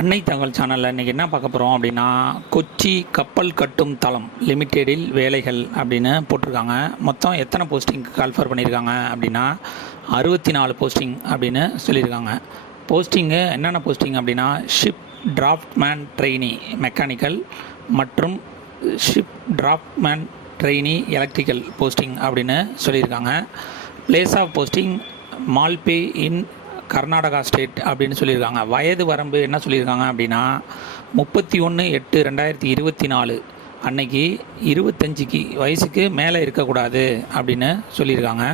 அன்னை தகவல் சேனலில் இன்றைக்கி என்ன பார்க்க போகிறோம் அப்படின்னா கொச்சி கப்பல் கட்டும் தளம் லிமிட்டெடில் வேலைகள் அப்படின்னு போட்டிருக்காங்க. மொத்தம் எத்தனை போஸ்டிங் கால்ஃபர் பண்ணியிருக்காங்க அப்படின்னா அறுபத்தி நாலு போஸ்டிங் அப்படின்னு சொல்லியிருக்காங்க. போஸ்டிங்கு என்னென்ன போஸ்டிங் அப்படின்னா ஷிப் டிராஃப்ட்மேன் ட்ரெயினி மெக்கானிக்கல் மற்றும் ship draftsman trainee electrical posting அப்படின்னு சொல்லியிருக்காங்க. Place of posting Malpe in Karnataka state அப்படின்னு சொல்லியிருக்காங்க. வயது வரம்பு என்ன சொல்லியிருக்காங்க அப்படின்னா முப்பத்தி ஒன்று எட்டு ரெண்டாயிரத்தி இருபத்தி நாலு அன்னைக்கு இருபத்தஞ்சிக்கு வயசுக்கு மேலே இருக்கக்கூடாது அப்படின்னு சொல்லியிருக்காங்க.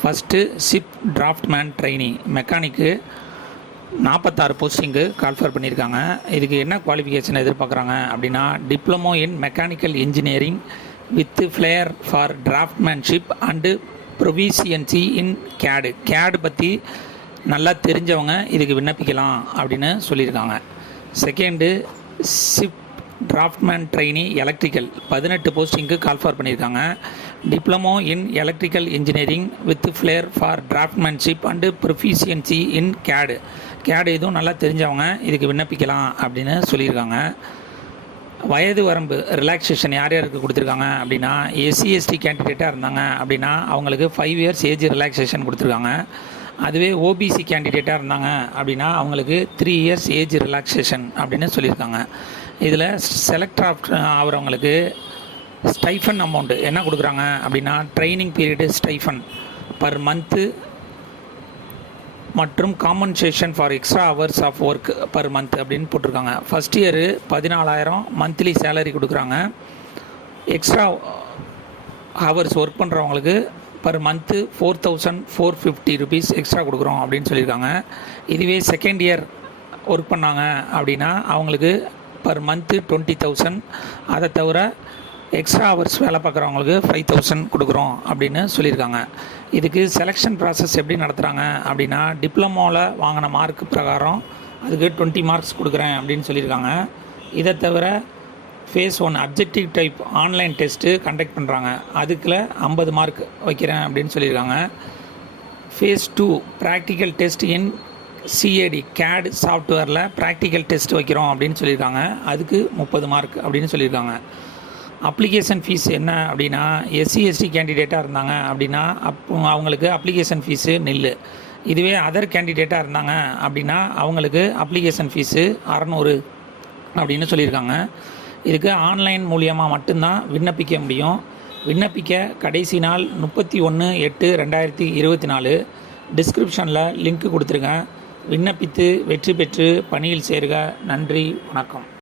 First ship draughtsman trainee mechanic நாற்பத்தாறு போஸ்டிங்கு கால்ஃபர் பண்ணியிருக்காங்க. இதுக்கு என்ன குவாலிஃபிகேஷன் எதிர்பார்க்குறாங்க அப்படின்னா diploma in mechanical engineering with flair for draftsmanship and proficiency in CAD. CAD பற்றி நல்லா தெரிஞ்சவங்க இதுக்கு விண்ணப்பிக்கலாம் அப்படின்னு சொல்லியிருக்காங்க. Second ship draftsman trainee electrical பதினெட்டு போஸ்டிங்க்கு கால்ஃபார் பண்ணியிருக்காங்க. Diploma in electrical engineering with flair for draftsmanship and proficiency in CAD CAD இதுவும் நல்லா தெரிஞ்சவங்க இதுக்கு விண்ணப்பிக்கலாம் அப்படின்னு சொல்லியிருக்காங்க. வயது வரம்பு ரிலாக்ஸேஷன் யார் யாருக்கு கொடுத்துருக்காங்க அப்படின்னா எஸ்சி எஸ்டி கேண்டிடேட்டாக இருந்தாங்க அப்படின்னா அவங்களுக்கு ஃபைவ் இயர்ஸ் ஏஜ் ரிலாக்ஸேஷன் கொடுத்துருக்காங்க. அதுவே ஓபிசி கேண்டிடேட்டாக இருந்தாங்க அப்படின்னா அவங்களுக்கு த்ரீ இயர்ஸ் ஏஜ் ரிலாக்ஸேஷன் அப்படின்னு சொல்லியிருக்காங்க. இதில் செலக்ட் ஆஃப் ஆகிறவங்களுக்கு ஸ்டைஃபன் அமௌண்ட்டு என்ன கொடுக்குறாங்க அப்படின்னா training period stipend per month மற்றும் compensation for extra hours of work per month அப்படின்னு போட்டிருக்காங்க. ஃபஸ்ட் இயரு பதினாலாயிரம் மந்த்லி சேலரி கொடுக்குறாங்க. எக்ஸ்ட்ரா ஹவர்ஸ் ஒர்க் பண்ணுறவங்களுக்கு per month four thousand four fifty rupees extra கொடுக்குறோம் அப்படின்னு சொல்லியிருக்காங்க. இதுவே செகண்ட் இயர் ஒர்க் பண்ணாங்க அப்படின்னா அவங்களுக்கு பர் மந்த்து டுவெண்ட்டி தௌசண்ட் அதை தவிர எக்ஸ்ட்ரா ஹவர்ஸ் வேலை பார்க்குறவங்களுக்கு ஃபைவ் தௌசண்ட் கொடுக்குறோம் அப்படின்னு சொல்லியிருக்காங்க. இதுக்கு செலெக்ஷன் ப்ராசஸ் எப்படி நடத்துகிறாங்க அப்படின்னா டிப்ளமோவில் வாங்கின மார்க் பிரகாரம் அதுக்கு டுவெண்ட்டி மார்க்ஸ் கொடுக்குறேன் அப்படின்னு சொல்லியிருக்காங்க. இதை தவிர phase one objective type online test conduct பண்ணுறாங்க அதுக்குள்ள ஐம்பது மார்க் வைக்கிறேன் அப்படின்னு சொல்லியிருக்காங்க phase two practical test in C A D CAD சாஃப்ட்வேரில் ப்ராக்டிக்கல் டெஸ்ட் வைக்கிறோம் அப்படின்னு சொல்லியிருக்காங்க அதுக்கு முப்பது மார்க் அப்படின்னு சொல்லியிருக்காங்க அப்ளிகேஷன் ஃபீஸ் என்ன அப்படின்னா எஸ்சி எஸ்டி கேண்டிடேட்டாக இருந்தாங்க அப்படின்னா அப் அவங்களுக்கு அப்ளிகேஷன் ஃபீஸு நில்லு இதுவே அதர் கேண்டிடேட்டாக இருந்தாங்க அப்படின்னா அவங்களுக்கு அப்ளிகேஷன் ஃபீஸு அறநூறு அப்படின்னு சொல்லியிருக்காங்க இதுக்கு ஆன்லைன் மூலியமாக மட்டும்தான் விண்ணப்பிக்க முடியும். விண்ணப்பிக்க கடைசி நாள் முப்பத்தி ஒன்று எட்டு ரெண்டாயிரத்தி இருபத்தி நாலு. டிஸ்கிரிப்ஷனில் லிங்க் கொடுத்துருங்க விண்ணப்பித்து வெற்றி பெற்று பணியில் சேருக. நன்றி. வணக்கம்.